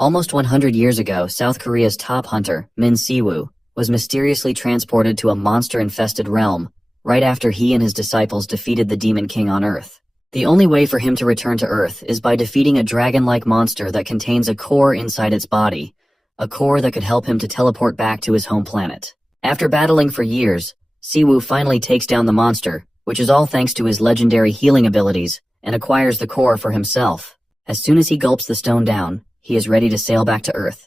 Almost 100 years ago, South Korea's top hunter, Min Siwoo, was mysteriously transported to a monster-infested realm, right after he and his disciples defeated the Demon King on Earth. The only way for him to return to Earth is by defeating a dragon-like monster that contains a core inside its body, a core that could help him to teleport back to his home planet. After battling for years, Siwoo finally takes down the monster, which is all thanks to his legendary healing abilities, and acquires the core for himself. As soon as he gulps the stone down, he is ready to sail back to Earth,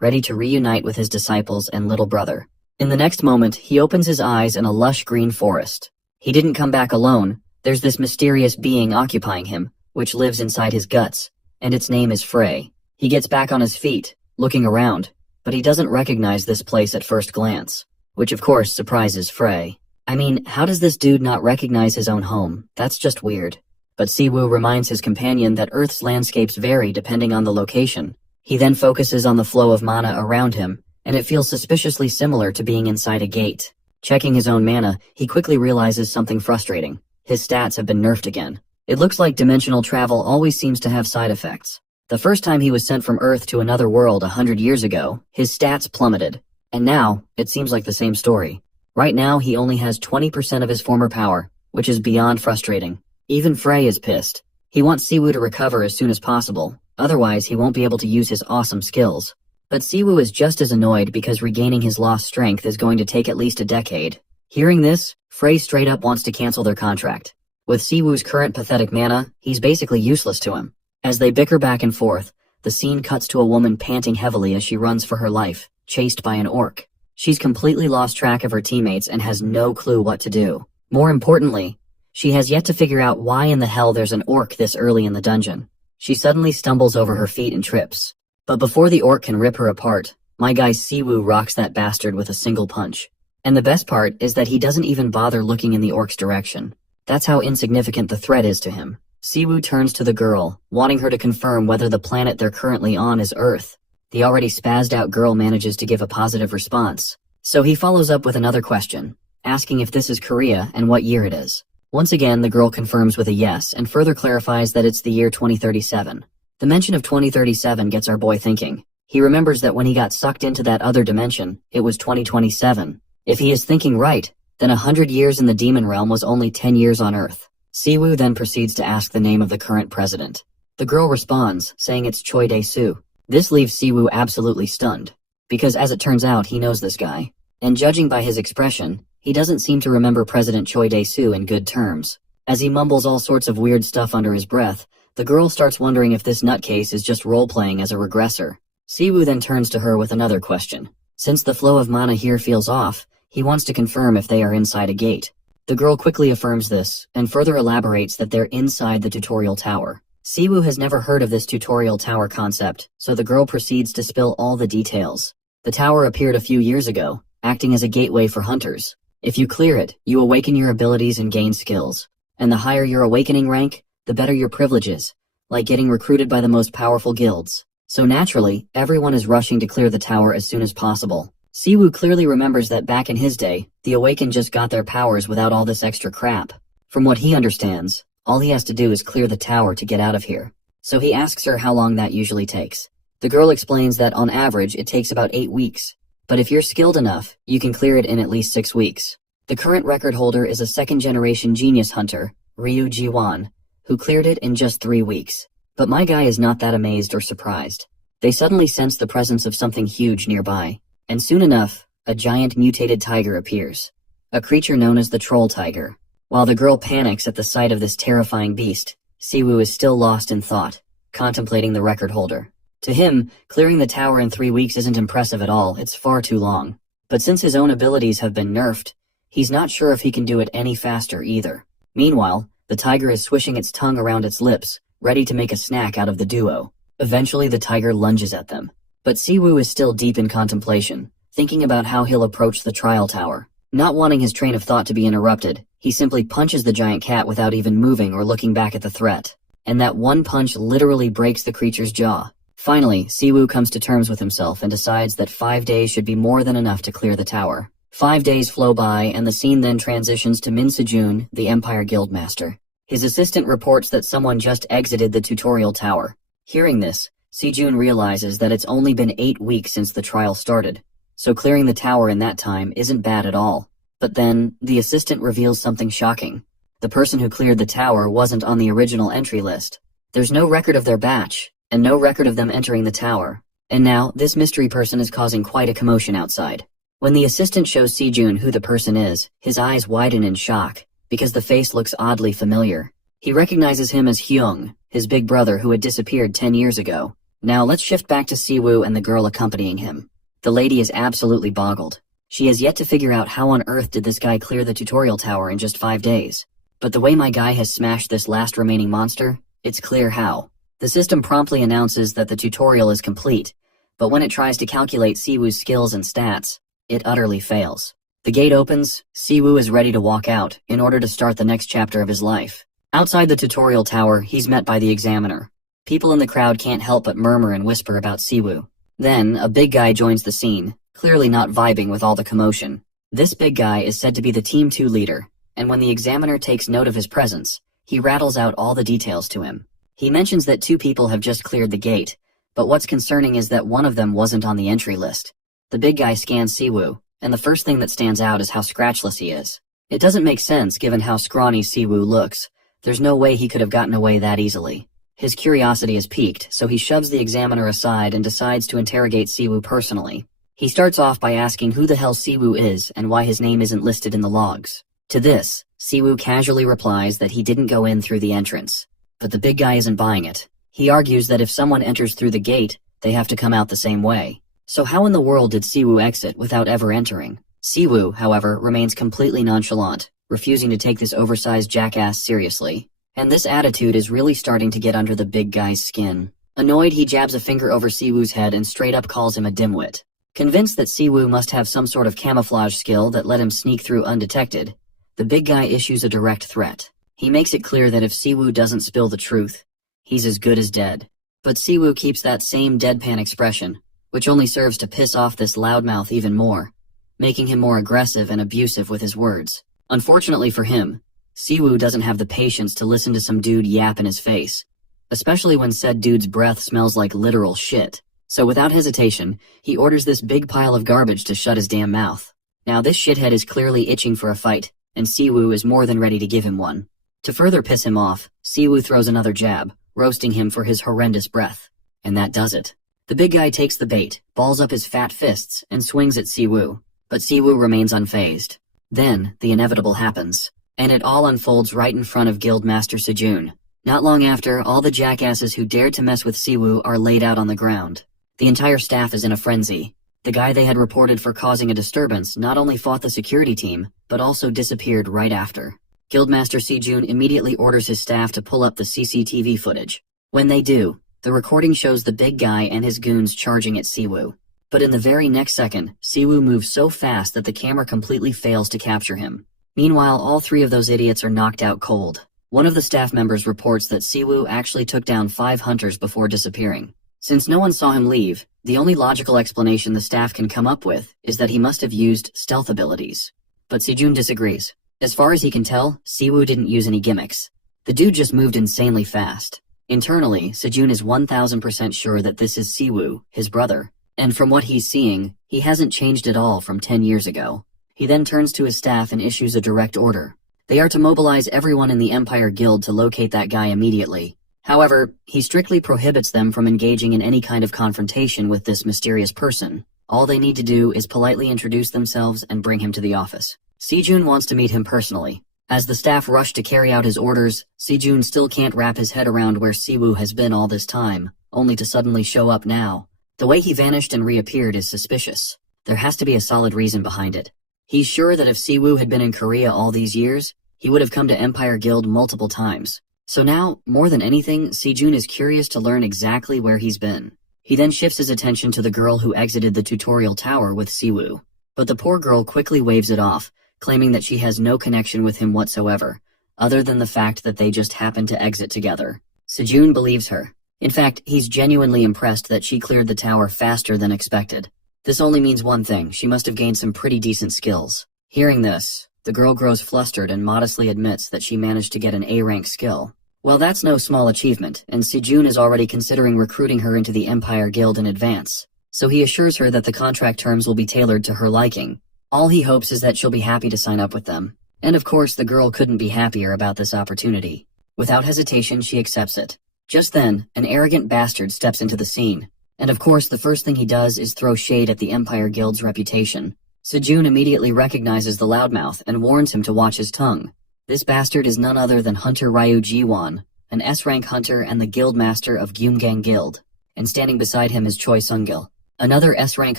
ready to reunite with his disciples and little brother. In the next moment, he opens his eyes in a lush green forest. He didn't come back alone. There's this mysterious being occupying him, which lives inside his guts, and its name is Frey. He gets back on his feet, looking around, but he doesn't recognize this place at first glance, which of course surprises Frey. I mean, how does this dude not recognize his own home? That's just weird. But Siwoo reminds his companion that Earth's landscapes vary depending on the location. He then focuses on the flow of mana around him, and it feels suspiciously similar to being inside a gate. Checking his own mana, he quickly realizes something frustrating. His stats have been nerfed again. It looks like dimensional travel always seems to have side effects. The first time he was sent from Earth to another world 100 years ago, his stats plummeted. And now, it seems like the same story. Right now, he only has 20% of his former power, which is beyond frustrating. Even Frey is pissed. He wants Siwoo to recover as soon as possible, otherwise he won't be able to use his awesome skills. But Siwoo is just as annoyed because regaining his lost strength is going to take at least a decade. Hearing this, Frey straight up wants to cancel their contract. With Siwoo's current pathetic mana, he's basically useless to him. As they bicker back and forth, the scene cuts to a woman panting heavily as she runs for her life, chased by an orc. She's completely lost track of her teammates and has no clue what to do. More importantly, she has yet to figure out why in the hell there's an orc this early in the dungeon. She suddenly stumbles over her feet and trips. But before the orc can rip her apart, my guy Siwoo rocks that bastard with a single punch. And the best part is that he doesn't even bother looking in the orc's direction. That's how insignificant the threat is to him. Siwoo turns to the girl, wanting her to confirm whether the planet they're currently on is Earth. The already spazzed out girl manages to give a positive response. So he follows up with another question, asking if this is Korea and what year it is. Once again, the girl confirms with a yes and further clarifies that it's the year 2037. The mention of 2037 gets our boy thinking. He remembers that when he got sucked into that other dimension, it was 2027. If he is thinking right, then 100 years in the demon realm was only 10 years on Earth. Siwoo then proceeds to ask the name of the current president. The girl responds, saying it's Choi Dae-soo. This leaves Siwoo absolutely stunned, because as it turns out, he knows this guy. And judging by his expression, he doesn't seem to remember President Choi Dae-soo in good terms. As he mumbles all sorts of weird stuff under his breath, the girl starts wondering if this nutcase is just role-playing as a regressor. Siwoo then turns to her with another question. Since the flow of mana here feels off, he wants to confirm if they are inside a gate. The girl quickly affirms this, and further elaborates that they're inside the tutorial tower. Siwoo has never heard of this tutorial tower concept, so the girl proceeds to spill all the details. The tower appeared a few years ago, acting as a gateway for hunters. If you clear it, you awaken your abilities and gain skills. And the higher your awakening rank, the better your privileges, like getting recruited by the most powerful guilds. So naturally, everyone is rushing to clear the tower as soon as possible. Siwoo clearly remembers that back in his day, the Awakened just got their powers without all this extra crap. From what he understands, all he has to do is clear the tower to get out of here. So he asks her how long that usually takes. The girl explains that on average it takes about 8 weeks. But if you're skilled enough, you can clear it in at least 6 weeks. The current record holder is a second-generation genius hunter, Ryu Ji-won, who cleared it in just 3 weeks. But my guy is not that amazed or surprised. They suddenly sense the presence of something huge nearby. And soon enough, a giant mutated tiger appears. A creature known as the troll tiger. While the girl panics at the sight of this terrifying beast, Siwoo is still lost in thought, contemplating the record holder. To him, clearing the tower in 3 weeks isn't impressive at all, it's far too long. But since his own abilities have been nerfed, he's not sure if he can do it any faster either. Meanwhile, the tiger is swishing its tongue around its lips, ready to make a snack out of the duo. Eventually the tiger lunges at them. But Siwoo is still deep in contemplation, thinking about how he'll approach the trial tower. Not wanting his train of thought to be interrupted, he simply punches the giant cat without even moving or looking back at the threat. And that one punch literally breaks the creature's jaw. Finally, Siwoo comes to terms with himself and decides that 5 days should be more than enough to clear the tower. 5 days flow by and the scene then transitions to Min Se-jun, the Empire Guildmaster. His assistant reports that someone just exited the tutorial tower. Hearing this, Sejun realizes that it's only been 8 weeks since the trial started, so clearing the tower in that time isn't bad at all. But then, the assistant reveals something shocking. The person who cleared the tower wasn't on the original entry list. There's no record of their batch, and no record of them entering the tower. And now, this mystery person is causing quite a commotion outside. When the assistant shows Sejun who the person is, his eyes widen in shock, because the face looks oddly familiar. He recognizes him as Hyung, his big brother who had disappeared 10 years ago. Now let's shift back to Siwoo and the girl accompanying him. The lady is absolutely boggled. She has yet to figure out how on earth did this guy clear the tutorial tower in just 5 days. But the way my guy has smashed this last remaining monster, it's clear how. The system promptly announces that the tutorial is complete, but when it tries to calculate Siwoo's skills and stats, it utterly fails. The gate opens, Siwoo is ready to walk out in order to start the next chapter of his life. Outside the tutorial tower, he's met by the examiner. People in the crowd can't help but murmur and whisper about Siwoo. Then, a big guy joins the scene, clearly not vibing with all the commotion. This big guy is said to be the Team 2 leader, and when the examiner takes note of his presence, he rattles out all the details to him. He mentions that 2 people have just cleared the gate, but what's concerning is that one of them wasn't on the entry list. The big guy scans Siwoo, and the first thing that stands out is how scratchless he is. It doesn't make sense given how scrawny Siwoo looks. There's no way he could have gotten away that easily. His curiosity is piqued, so he shoves the examiner aside and decides to interrogate Siwoo personally. He starts off by asking who the hell Siwoo is and why his name isn't listed in the logs. To this, Siwoo casually replies that he didn't go in through the entrance. But the big guy isn't buying it. He argues that if someone enters through the gate, they have to come out the same way. So how in the world did Siwoo exit without ever entering? Siwoo, however, remains completely nonchalant, refusing to take this oversized jackass seriously. And this attitude is really starting to get under the big guy's skin. Annoyed, he jabs a finger over Siwoo's head and straight up calls him a dimwit. Convinced that Siwoo must have some sort of camouflage skill that let him sneak through undetected, the big guy issues a direct threat. He makes it clear that if Siwoo doesn't spill the truth, he's as good as dead. But Siwoo keeps that same deadpan expression, which only serves to piss off this loudmouth even more, making him more aggressive and abusive with his words. Unfortunately for him, Siwoo doesn't have the patience to listen to some dude yap in his face, especially when said dude's breath smells like literal shit. So without hesitation, he orders this big pile of garbage to shut his damn mouth. Now this shithead is clearly itching for a fight, and Siwoo is more than ready to give him one. To further piss him off, Siwoo throws another jab, roasting him for his horrendous breath. And that does it. The big guy takes the bait, balls up his fat fists, and swings at Siwoo. But Siwoo remains unfazed. Then, the inevitable happens, and it all unfolds right in front of Guildmaster Sejun. Not long after, all the jackasses who dared to mess with Siwoo are laid out on the ground. The entire staff is in a frenzy. The guy they had reported for causing a disturbance not only fought the security team, but also disappeared right after. Guildmaster Sejun immediately orders his staff to pull up the CCTV footage. When they do, the recording shows the big guy and his goons charging at Siwoo. But in the very next second, Siwoo moves so fast that the camera completely fails to capture him. Meanwhile, all 3 of those idiots are knocked out cold. One of the staff members reports that Siwoo actually took down 5 hunters before disappearing. Since no one saw him leave, the only logical explanation the staff can come up with is that he must have used stealth abilities. But Sejun disagrees. As far as he can tell, Siwoo didn't use any gimmicks. The dude just moved insanely fast. Internally, Sejun is 1000% sure that this is Siwoo, his brother, and from what he's seeing, he hasn't changed at all from 10 years ago. He then turns to his staff and issues a direct order. They are to mobilize everyone in the Empire Guild to locate that guy immediately. However, he strictly prohibits them from engaging in any kind of confrontation with this mysterious person. All they need to do is politely introduce themselves and bring him to the office. Sejun wants to meet him personally. As the staff rush to carry out his orders, Sejun still can't wrap his head around where Siwoo has been all this time, only to suddenly show up now. The way he vanished and reappeared is suspicious. There has to be a solid reason behind it. He's sure that if Siwoo had been in Korea all these years, he would have come to Empire Guild multiple times. So now, more than anything, Sejun is curious to learn exactly where he's been. He then shifts his attention to the girl who exited the tutorial tower with Siwoo. But the poor girl quickly waves it off, claiming that she has no connection with him whatsoever, other than the fact that they just happened to exit together. Sejun believes her. In fact, he's genuinely impressed that she cleared the tower faster than expected. This only means one thing: she must have gained some pretty decent skills. Hearing this, the girl grows flustered and modestly admits that she managed to get an A-rank skill. Well, that's no small achievement, and Sejun is already considering recruiting her into the Empire Guild in advance, so he assures her that the contract terms will be tailored to her liking. All he hopes is that she'll be happy to sign up with them. And of course, the girl couldn't be happier about this opportunity. Without hesitation, she accepts it. Just then, an arrogant bastard steps into the scene. And of course, the first thing he does is throw shade at the Empire Guild's reputation. Sejun immediately recognizes the loudmouth and warns him to watch his tongue. This bastard is none other than Hunter Ryu Jiwon, an S-rank hunter and the guild master of Gyumgang Guild. And standing beside him is Choi Sungil, another S-rank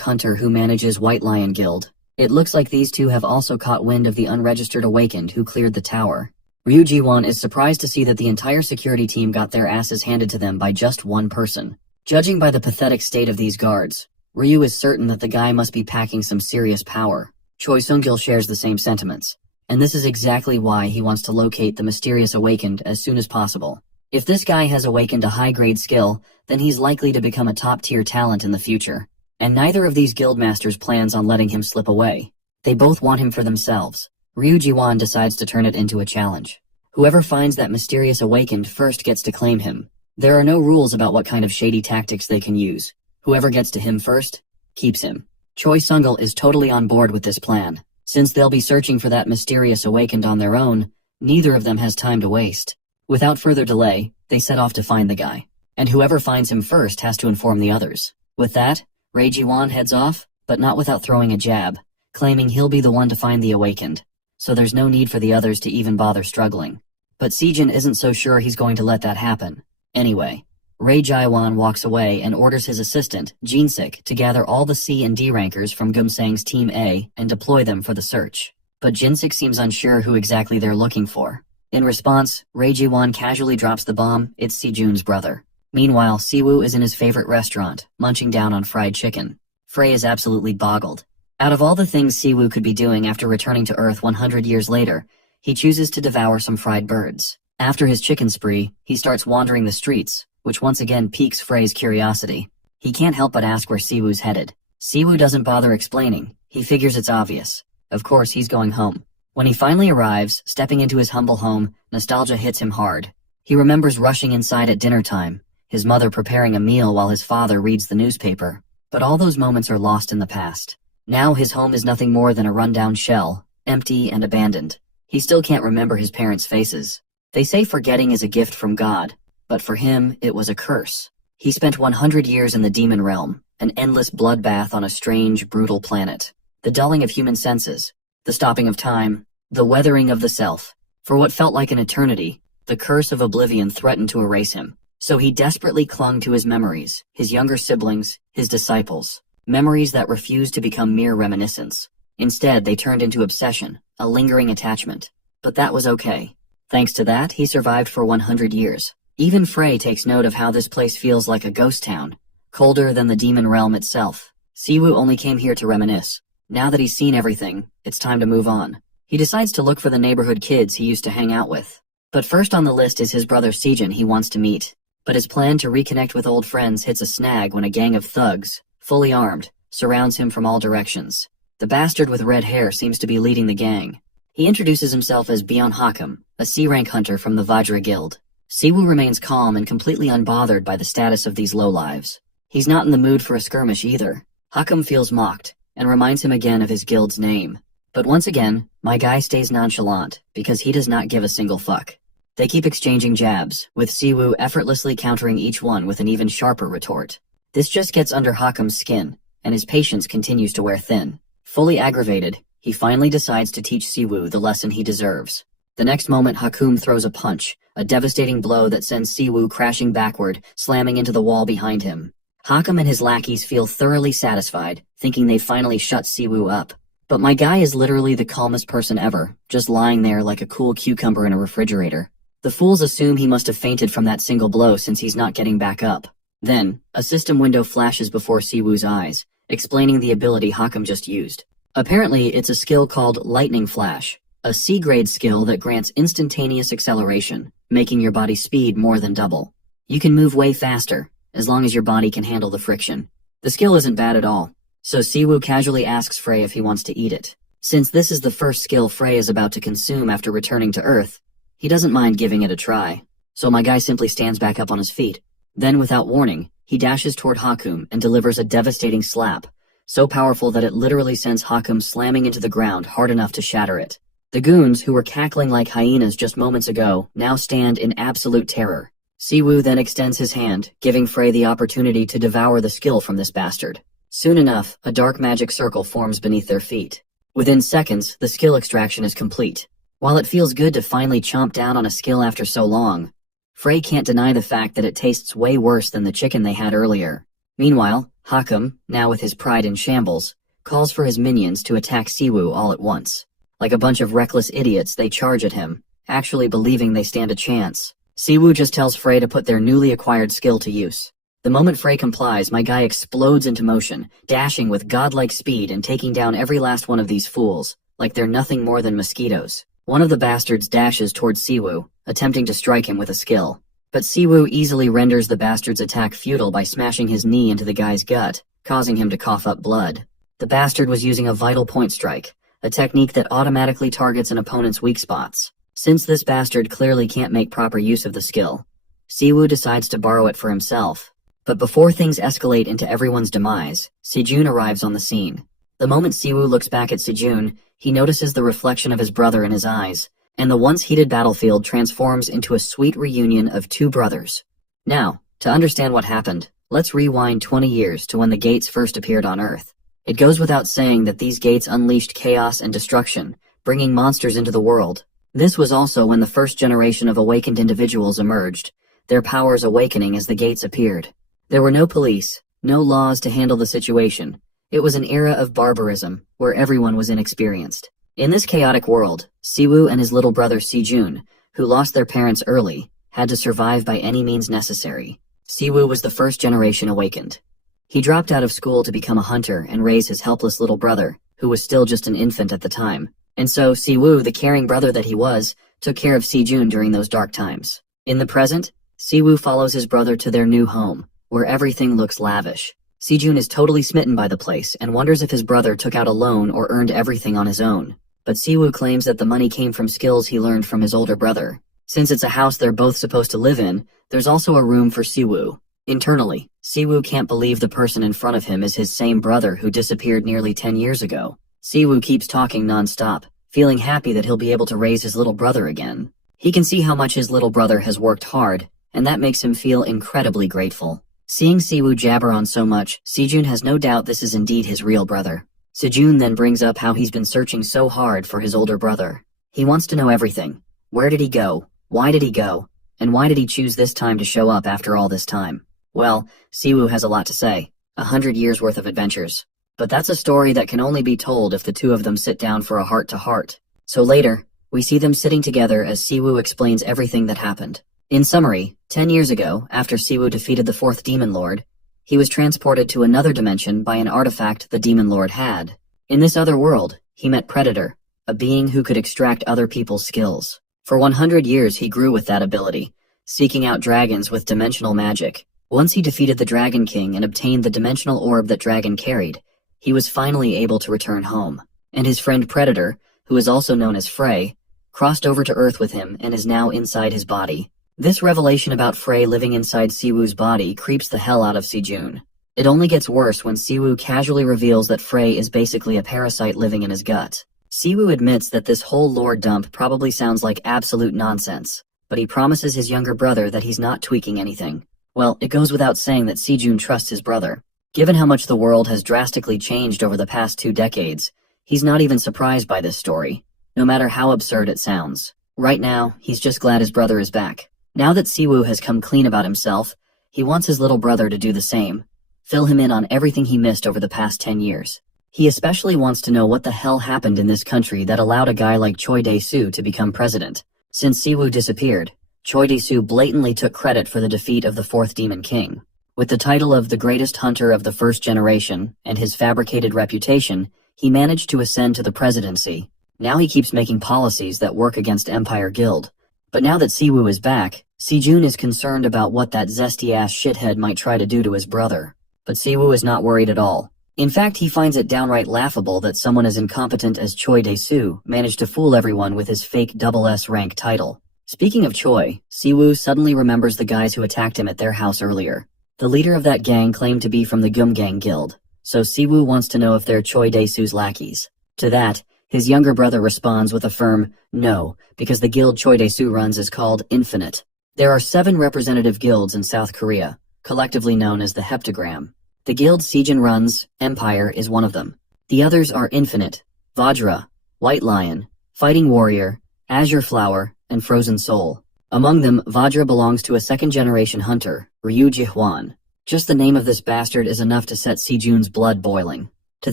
hunter who manages White Lion Guild. It looks like these two have also caught wind of the unregistered awakened who cleared the tower. Ryu Jiwon is surprised to see that the entire security team got their asses handed to them by just one person. Judging by the pathetic state of these guards, Ryu is certain that the guy must be packing some serious power. Choi Sungil shares the same sentiments, and this is exactly why he wants to locate the mysterious awakened as soon as possible. If this guy has awakened a high-grade skill, then he's likely to become a top-tier talent in the future. And neither of these guildmasters plans on letting him slip away. They both want him for themselves. Ryu Jiwon decides to turn it into a challenge. Whoever finds that mysterious awakened first gets to claim him. There are no rules about what kind of shady tactics they can use. Whoever gets to him first, keeps him. Choi Sungil is totally on board with this plan. Since they'll be searching for that mysterious awakened on their own, neither of them has time to waste. Without further delay, they set off to find the guy. And whoever finds him first has to inform the others. With that, Ryu Jiwon heads off, but not without throwing a jab, claiming he'll be the one to find the awakened, so there's no need for the others to even bother struggling. But Sejun isn't so sure he's going to let that happen. Anyway, Ryu Jiwon walks away and orders his assistant, Jinsik, to gather all the C and D rankers from Gumsang's Team A and deploy them for the search. But Jinsik seems unsure who exactly they're looking for. In response, Ryu Jiwon casually drops the bomb, it's Sejun's brother. Meanwhile, Siwoo is in his favorite restaurant, munching down on fried chicken. Frey is absolutely boggled. Out of all the things Siwoo could be doing after returning to Earth 100 years later, he chooses to devour some fried birds. After his chicken spree, he starts wandering the streets, which once again piques Frey's curiosity. He can't help but ask where Siwoo's headed. Siwoo doesn't bother explaining. He figures it's obvious. Of course, he's going home. When he finally arrives, stepping into his humble home, nostalgia hits him hard. He remembers rushing inside at dinner time, his mother preparing a meal while his father reads the newspaper. But all those moments are lost in the past. Now his home is nothing more than a rundown shell, empty and abandoned. He still can't remember his parents' faces. They say forgetting is a gift from God, but for him, it was a curse. He spent 100 years in the demon realm, an endless bloodbath on a strange, brutal planet. The dulling of human senses, the stopping of time, the weathering of the self. For what felt like an eternity, the curse of oblivion threatened to erase him. So he desperately clung to his memories, his younger siblings, his disciples, memories that refused to become mere reminiscence. Instead, they turned into obsession, a lingering attachment. But that was okay. Thanks to that, he survived for 100 years. Even Frey takes note of how this place feels like a ghost town, colder than the demon realm itself. Siwoo only came here to reminisce. Now that he's seen everything, it's time to move on. He decides to look for the neighborhood kids he used to hang out with. But first on the list is his brother Sejun he wants to meet. But his plan to reconnect with old friends hits a snag when a gang of thugs, fully armed, surrounds him from all directions. The bastard with red hair seems to be leading the gang. He introduces himself as Byeon Hakum, a C-rank hunter from the Vajra Guild. Siwoo remains calm and completely unbothered by the status of these lowlives. He's not in the mood for a skirmish either. Hakum feels mocked, and reminds him again of his guild's name. But once again, my guy stays nonchalant, because he does not give a single fuck. They keep exchanging jabs, with Siwoo effortlessly countering each one with an even sharper retort. This just gets under Hakum's skin, and his patience continues to wear thin. Fully aggravated, he finally decides to teach Siwoo the lesson he deserves. The next moment Hakum throws a punch, a devastating blow that sends Siwoo crashing backward, slamming into the wall behind him. Hakum and his lackeys feel thoroughly satisfied, thinking they finally shut Siwoo up. But my guy is literally the calmest person ever, just lying there like a cool cucumber in a refrigerator. The fools assume he must have fainted from that single blow since he's not getting back up. Then, a system window flashes before Siwoo's eyes, explaining the ability Hakum just used. Apparently, it's a skill called Lightning Flash, a C-grade skill that grants instantaneous acceleration, making your body's speed more than double. You can move way faster, as long as your body can handle the friction. The skill isn't bad at all, so Siwoo casually asks Frey if he wants to eat it. Since this is the first skill Frey is about to consume after returning to Earth, he doesn't mind giving it a try. so my guy simply stands back up on his feet. Then, without warning, he dashes toward Hakum and delivers a devastating slap, so powerful that it literally sends Hakum slamming into the ground hard enough to shatter it. The goons, who were cackling like hyenas just moments ago, now stand in absolute terror. Siwoo then extends his hand, giving Frey the opportunity to devour the skill from this bastard. Soon enough, a dark magic circle forms beneath their feet. Within seconds, the skill extraction is complete. While it feels good to finally chomp down on a skill after so long, Frey can't deny the fact that it tastes way worse than the chicken they had earlier. Meanwhile, Hakum, now with his pride in shambles, calls for his minions to attack Siwoo all at once. Like a bunch of reckless idiots, they charge at him, actually believing they stand a chance. Siwoo just tells Frey to put their newly acquired skill to use. The moment Frey complies, my guy explodes into motion, dashing with godlike speed and taking down every last one of these fools, like they're nothing more than mosquitoes. One of the bastards dashes towards Siwoo, attempting to strike him with a skill. But Siwoo easily renders the bastard's attack futile by smashing his knee into the guy's gut, causing him to cough up blood. The bastard was using a vital point strike, a technique that automatically targets an opponent's weak spots. Since this bastard clearly can't make proper use of the skill, Siwoo decides to borrow it for himself. But before things escalate into everyone's demise, Sejun arrives on the scene. The moment Siwoo looks back at Sejun, he notices the reflection of his brother in his eyes, and the once heated battlefield transforms into a sweet reunion of two brothers. Now, to understand what happened, let's rewind 20 years to when the gates first appeared on Earth. It goes without saying that these gates unleashed chaos and destruction, bringing monsters into the world. This was also when the first generation of awakened individuals emerged, their powers awakening as the gates appeared. There were no police, no laws to handle the situation. It was an era of barbarism, where everyone was inexperienced. In this chaotic world, Siwoo and his little brother Sejun, who lost their parents early, had to survive by any means necessary. Siwoo was the first generation awakened. He dropped out of school to become a hunter and raise his helpless little brother, who was still just an infant at the time. And so, Siwoo, the caring brother that he was, took care of Sejun during those dark times. In the present, Siwoo follows his brother to their new home, where everything looks lavish. Sejun is totally smitten by the place and wonders if his brother took out a loan or earned everything on his own. But Siwoo claims that the money came from skills he learned from his older brother. Since it's a house they're both supposed to live in, there's also a room for Siwoo. Internally, Siwoo can't believe the person in front of him is his same brother who disappeared nearly 10 years ago. Siwoo keeps talking non-stop, feeling happy that he'll be able to raise his little brother again. He can see how much his little brother has worked hard, and that makes him feel incredibly grateful. Seeing Siwoo jabber on so much, Sejun has no doubt this is indeed his real brother. Sejun then brings up how he's been searching so hard for his older brother. He wants to know everything. Where did he go? Why did he go? And why did he choose this time to show up after all this time? Well, Siwoo has a lot to say. 100 years worth of adventures. But that's a story that can only be told if the two of them sit down for a heart-to-heart. So later, we see them sitting together as Siwoo explains everything that happened. In summary, 10 years ago, after Siwoo defeated the fourth Demon Lord, he was transported to another dimension by an artifact the Demon Lord had. In this other world, he met Predator, a being who could extract other people's skills. For 100 years he grew with that ability, seeking out dragons with dimensional magic. Once he defeated the Dragon King and obtained the dimensional orb that Dragon carried, he was finally able to return home. And his friend Predator, who is also known as Frey, crossed over to Earth with him and is now inside his body. This revelation about Frey living inside Siwoo's body creeps the hell out of Sejun. It only gets worse when Siwoo casually reveals that Frey is basically a parasite living in his gut. Siwoo admits that this whole lore dump probably sounds like absolute nonsense, but he promises his younger brother that he's not tweaking anything. Well, it goes without saying that Sejun trusts his brother. Given how much the world has drastically changed over the past 2 decades, he's not even surprised by this story, no matter how absurd it sounds. Right now, he's just glad his brother is back. Now that Siwoo has come clean about himself, he wants his little brother to do the same. Fill him in on everything he missed over the past 10 years. He especially wants to know what the hell happened in this country that allowed a guy like Choi Dae-soo to become president. Since Siwoo disappeared, Choi Dae-soo blatantly took credit for the defeat of the fourth Demon King. With the title of the greatest hunter of the first generation and his fabricated reputation, he managed to ascend to the presidency. Now he keeps making policies that work against Empire Guild. But now that Siwoo is back, Sejun is concerned about what that zesty-ass shithead might try to do to his brother. But Siwoo is not worried at all. In fact, he finds it downright laughable that someone as incompetent as Choi Dae-soo managed to fool everyone with his fake SS rank title. Speaking of Choi, Siwoo suddenly remembers the guys who attacked him at their house earlier. The leader of that gang claimed to be from the Gumgang Guild, so Siwoo wants to know if they're Choi Dae-soo's lackeys. To that, his younger brother responds with a firm no, because the guild Choi Dae-soo runs is called Infinite. There are 7 representative guilds in South Korea, collectively known as the Heptagram. The guild Sejin runs, Empire, is one of them. The others are Infinite, Vajra, White Lion, Fighting Warrior, Azure Flower, and Frozen Soul. Among them, Vajra belongs to a second-generation hunter, Ryu Ji-hwan. Just the name of this bastard is enough to set Sejun's blood boiling. To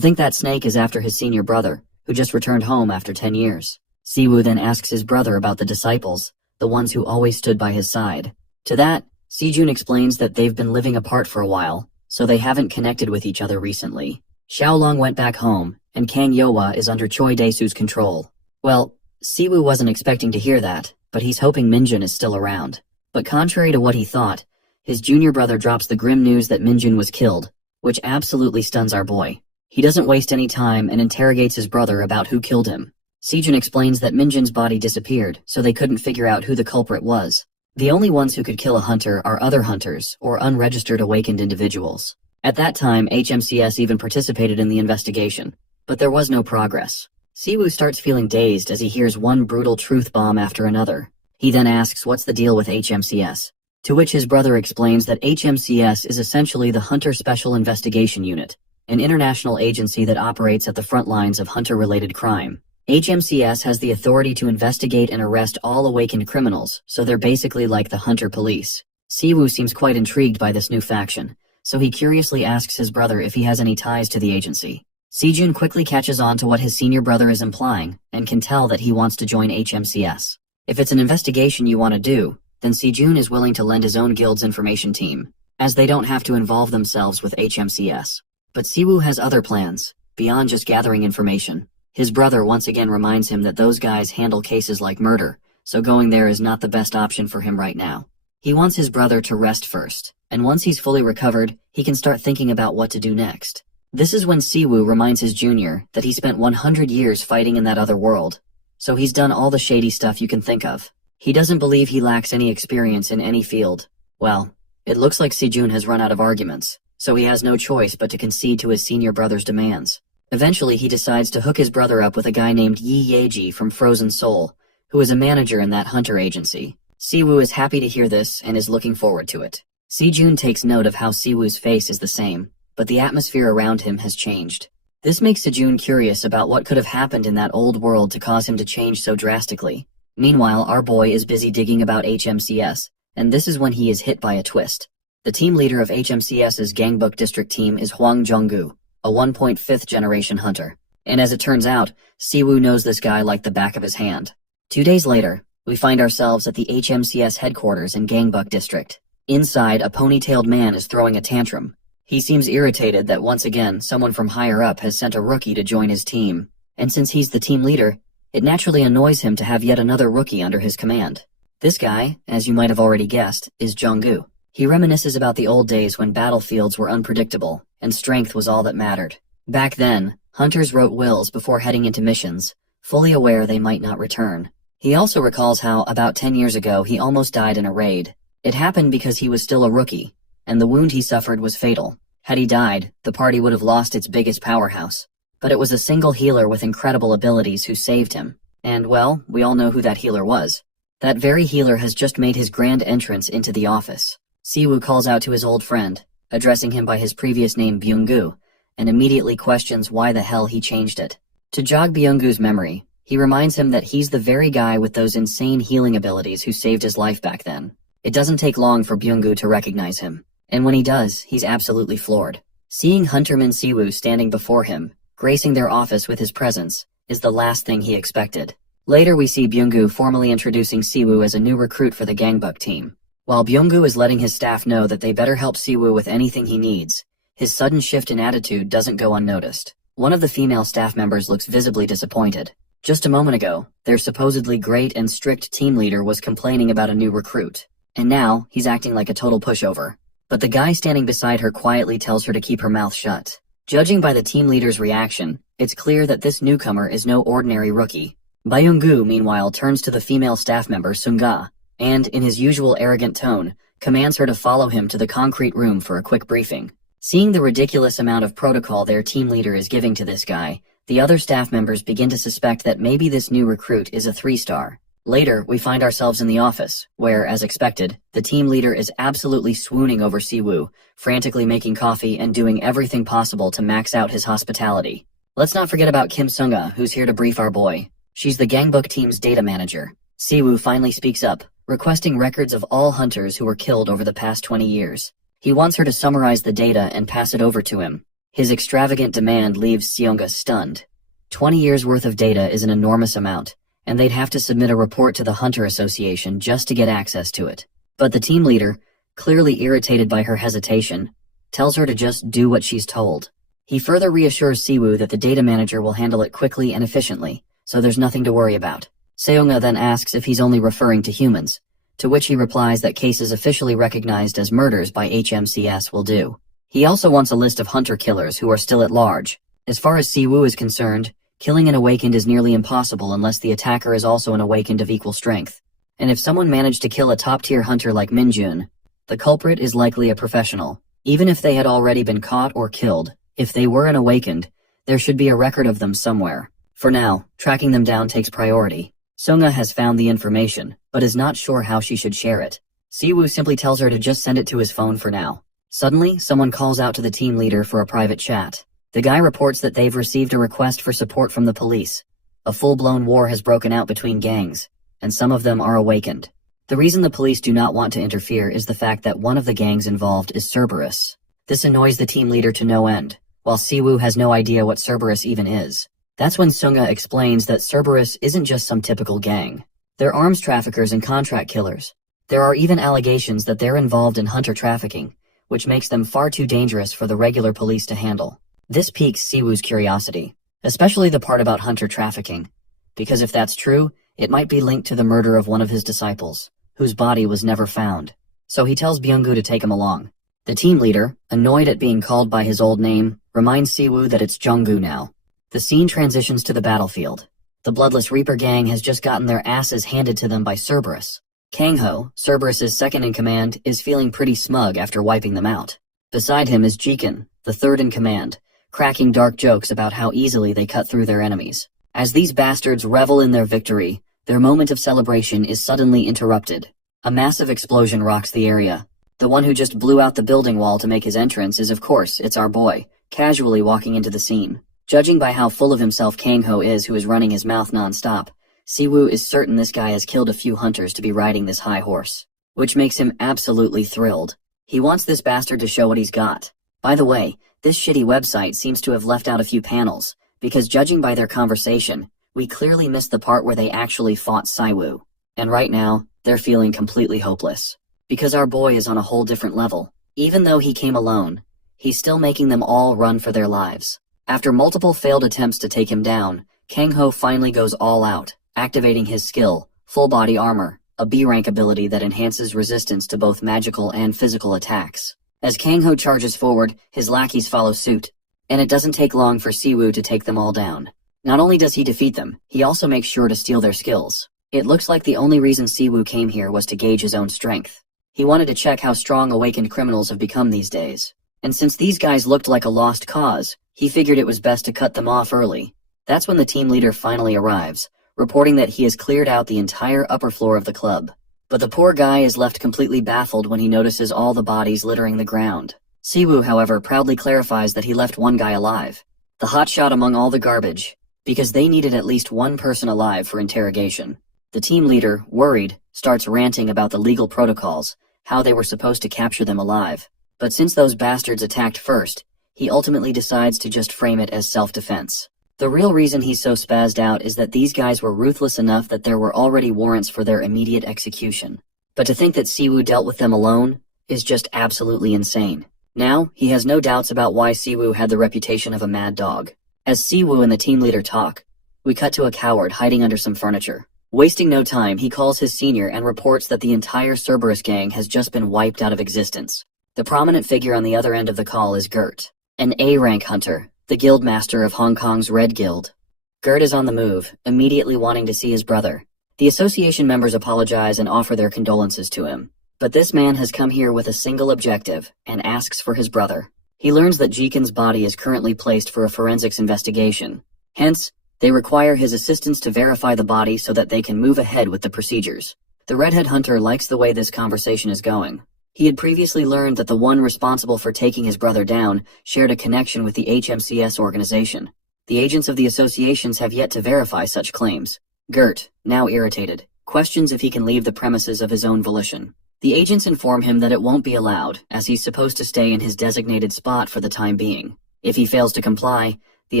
think that snake is after his senior brother, who just returned home after 10 years. Siwoo then asks his brother about the disciples, the ones who always stood by his side. To that, Sejun explains that they've been living apart for a while, so they haven't connected with each other recently. Xiaolong went back home, and Kang Yohwa is under Choi Dae-soo's control. Well, Siwoo wasn't expecting to hear that, but he's hoping Minjun is still around. But contrary to what he thought, his junior brother drops the grim news that Minjun was killed, which absolutely stuns our boy. He doesn't waste any time and interrogates his brother about who killed him. Sejun explains that Minjun's body disappeared, so they couldn't figure out who the culprit was. The only ones who could kill a hunter are other hunters or unregistered awakened individuals. At that time, HMCS even participated in the investigation, but there was no progress. Siwoo starts feeling dazed as he hears one brutal truth bomb after another. He then asks what's the deal with HMCS, to which his brother explains that HMCS is essentially the Hunter Special Investigation Unit, an international agency that operates at the front lines of hunter-related crime. HMCS has the authority to investigate and arrest all awakened criminals, so they're basically like the Hunter Police. Siwoo seems quite intrigued by this new faction, so he curiously asks his brother if he has any ties to the agency. Sejun quickly catches on to what his senior brother is implying, and can tell that he wants to join HMCS. If it's an investigation you want to do, then Sejun is willing to lend his own guild's information team, as they don't have to involve themselves with HMCS. But Siwoo has other plans, beyond just gathering information. His brother once again reminds him that those guys handle cases like murder, so going there is not the best option for him right now. He wants his brother to rest first, and once he's fully recovered, he can start thinking about what to do next. This is when Siwoo reminds his junior that he spent 100 years fighting in that other world, so he's done all the shady stuff you can think of. He doesn't believe he lacks any experience in any field. Well, it looks like Sejun has run out of arguments, so he has no choice but to concede to his senior brother's demands. Eventually, he decides to hook his brother up with a guy named Yi Yeji from Frozen Soul, who is a manager in that hunter agency. Siwoo is happy to hear this and is looking forward to it. Sejun takes note of how Siwoo's face is the same, but the atmosphere around him has changed. This makes Sejun curious about what could have happened in that old world to cause him to change so drastically. Meanwhile, our boy is busy digging about HMCS, and this is when he is hit by a twist. The team leader of HMCS's Gangbuk district team is Hwang Jung-gu, a 1.5th generation hunter. And as it turns out, Siwoo knows this guy like the back of his hand. 2 days later, we find ourselves at the HMCS headquarters in Gangbuk district. Inside, a ponytailed man is throwing a tantrum. He seems irritated that once again someone from higher up has sent a rookie to join his team, and since he's the team leader, it naturally annoys him to have yet another rookie under his command. This guy, as you might have already guessed, is Jung-gu. He reminisces about the old days when battlefields were unpredictable, and strength was all that mattered. Back then, hunters wrote wills before heading into missions, fully aware they might not return. He also recalls how, about 10 years ago, he almost died in a raid. It happened because he was still a rookie, and the wound he suffered was fatal. Had he died, the party would have lost its biggest powerhouse. But it was a single healer with incredible abilities who saved him. And, well, we all know who that healer was. That very healer has just made his grand entrance into the office. Siwoo calls out to his old friend, addressing him by his previous name Byung-gu, and immediately questions why the hell he changed it. To jog Byung-gu's memory, he reminds him that he's the very guy with those insane healing abilities who saved his life back then. It doesn't take long for Byung-gu to recognize him, and when he does, he's absolutely floored. Seeing Hunterman Siwoo standing before him, gracing their office with his presence, is the last thing he expected. Later we see Byung-gu formally introducing Siwoo as a new recruit for the Gangbuk team. While Byung-gu is letting his staff know that they better help Siwoo with anything he needs, his sudden shift in attitude doesn't go unnoticed. One of the female staff members looks visibly disappointed. Just a moment ago, their supposedly great and strict team leader was complaining about a new recruit, and now he's acting like a total pushover. But the guy standing beside her quietly tells her to keep her mouth shut. Judging by the team leader's reaction, it's clear that this newcomer is no ordinary rookie. Byung-gu, meanwhile, turns to the female staff member Sunga, and, in his usual arrogant tone, commands her to follow him to the concrete room for a quick briefing. Seeing the ridiculous amount of protocol their team leader is giving to this guy, the other staff members begin to suspect that maybe this new recruit is a 3-star. Later, we find ourselves in the office, where, as expected, the team leader is absolutely swooning over Siwoo, frantically making coffee and doing everything possible to max out his hospitality. Let's not forget about Kim Sunga, who's here to brief our boy. She's the gangbook team's data manager. Siwoo finally speaks up, requesting records of all hunters who were killed over the past 20 years. He wants her to summarize the data and pass it over to him. His extravagant demand leaves Seonga stunned. 20 years worth of data is an enormous amount, and they'd have to submit a report to the Hunter Association just to get access to it. But the team leader, clearly irritated by her hesitation, tells her to just do what she's told. He further reassures Siwoo that the data manager will handle it quickly and efficiently, so there's nothing to worry about. Seonga then asks if he's only referring to humans, to which he replies that cases officially recognized as murders by HMCS will do. He also wants a list of hunter killers who are still at large. As far as Siwoo is concerned, killing an awakened is nearly impossible unless the attacker is also an awakened of equal strength. And if someone managed to kill a top-tier hunter like Minjun, the culprit is likely a professional. Even if they had already been caught or killed, if they were an awakened, there should be a record of them somewhere. For now, tracking them down takes priority. Sunga has found the information, but is not sure how she should share it. Siwoo simply tells her to just send it to his phone for now. Suddenly, someone calls out to the team leader for a private chat. The guy reports that they've received a request for support from the police. A full-blown war has broken out between gangs, and some of them are awakened. The reason the police do not want to interfere is the fact that one of the gangs involved is Cerberus. This annoys the team leader to no end, while Siwoo has no idea what Cerberus even is. That's when Sunga explains that Cerberus isn't just some typical gang. They're arms traffickers and contract killers. There are even allegations that they're involved in hunter trafficking, which makes them far too dangerous for the regular police to handle. This piques Siwoo's curiosity, especially the part about hunter trafficking, because if that's true, it might be linked to the murder of one of his disciples, whose body was never found. So he tells Byung-gu to take him along. The team leader, annoyed at being called by his old name, reminds Siwoo that it's Jung-gu now. The scene transitions to the battlefield. The Bloodless Reaper gang has just gotten their asses handed to them by Cerberus. Kang-ho, Cerberus's second-in-command, is feeling pretty smug after wiping them out. Beside him is Jikin, the third-in-command, cracking dark jokes about how easily they cut through their enemies. As these bastards revel in their victory, their moment of celebration is suddenly interrupted. A massive explosion rocks the area. The one who just blew out the building wall to make his entrance is, of course, it's our boy, casually walking into the scene. Judging by how full of himself Kang-ho is, who is running his mouth non-stop, Siwoo is certain this guy has killed a few hunters to be riding this high horse, which makes him absolutely thrilled. He wants this bastard to show what he's got. By the way, this shitty website seems to have left out a few panels, because judging by their conversation, we clearly missed the part where they actually fought Siwoo. And right now, they're feeling completely hopeless. Because our boy is on a whole different level. Even though he came alone, he's still making them all run for their lives. After multiple failed attempts to take him down, Kang-ho finally goes all out, activating his skill, Full Body Armor, a B-rank ability that enhances resistance to both magical and physical attacks. As Kang-ho charges forward, his lackeys follow suit, and it doesn't take long for Siwoo to take them all down. Not only does he defeat them, he also makes sure to steal their skills. It looks like the only reason Siwoo came here was to gauge his own strength. He wanted to check how strong awakened criminals have become these days. And since these guys looked like a lost cause, he figured it was best to cut them off early. That's when the team leader finally arrives, reporting that he has cleared out the entire upper floor of the club. But the poor guy is left completely baffled when he notices all the bodies littering the ground. Siwoo, however, proudly clarifies that he left one guy alive, the hotshot among all the garbage, because they needed at least one person alive for interrogation. The team leader, worried, starts ranting about the legal protocols, how they were supposed to capture them alive. But since those bastards attacked first, he ultimately decides to just frame it as self-defense. The real reason he's so spazzed out is that these guys were ruthless enough that there were already warrants for their immediate execution. But to think that Siwoo dealt with them alone is just absolutely insane. Now, he has no doubts about why Siwoo had the reputation of a mad dog. As Siwoo and the team leader talk, we cut to a coward hiding under some furniture. Wasting no time, he calls his senior and reports that the entire Cerberus gang has just been wiped out of existence. The prominent figure on the other end of the call is Gert, an A-rank hunter, the guildmaster of Hong Kong's Red Guild. Gert is on the move, immediately wanting to see his brother. The association members apologize and offer their condolences to him. But this man has come here with a single objective, and asks for his brother. He learns that Jiken's body is currently placed for a forensics investigation. Hence, they require his assistance to verify the body so that they can move ahead with the procedures. The redhead hunter likes the way this conversation is going. He had previously learned that the one responsible for taking his brother down shared a connection with the HMCS organization. The agents of the associations have yet to verify such claims. Gert, now irritated, questions if he can leave the premises of his own volition. The agents inform him that it won't be allowed, as he's supposed to stay in his designated spot for the time being. If he fails to comply, the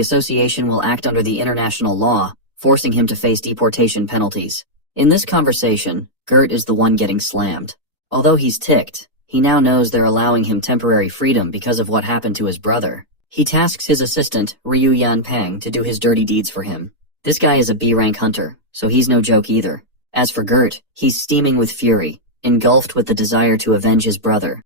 association will act under the international law, forcing him to face deportation penalties. In this conversation, Gert is the one getting slammed. Although he's ticked, he now knows they're allowing him temporary freedom because of what happened to his brother. He tasks his assistant, Ryu Yanpeng, to do his dirty deeds for him. This guy is a B-rank hunter, so he's no joke either. As for Gert, he's steaming with fury, engulfed with the desire to avenge his brother.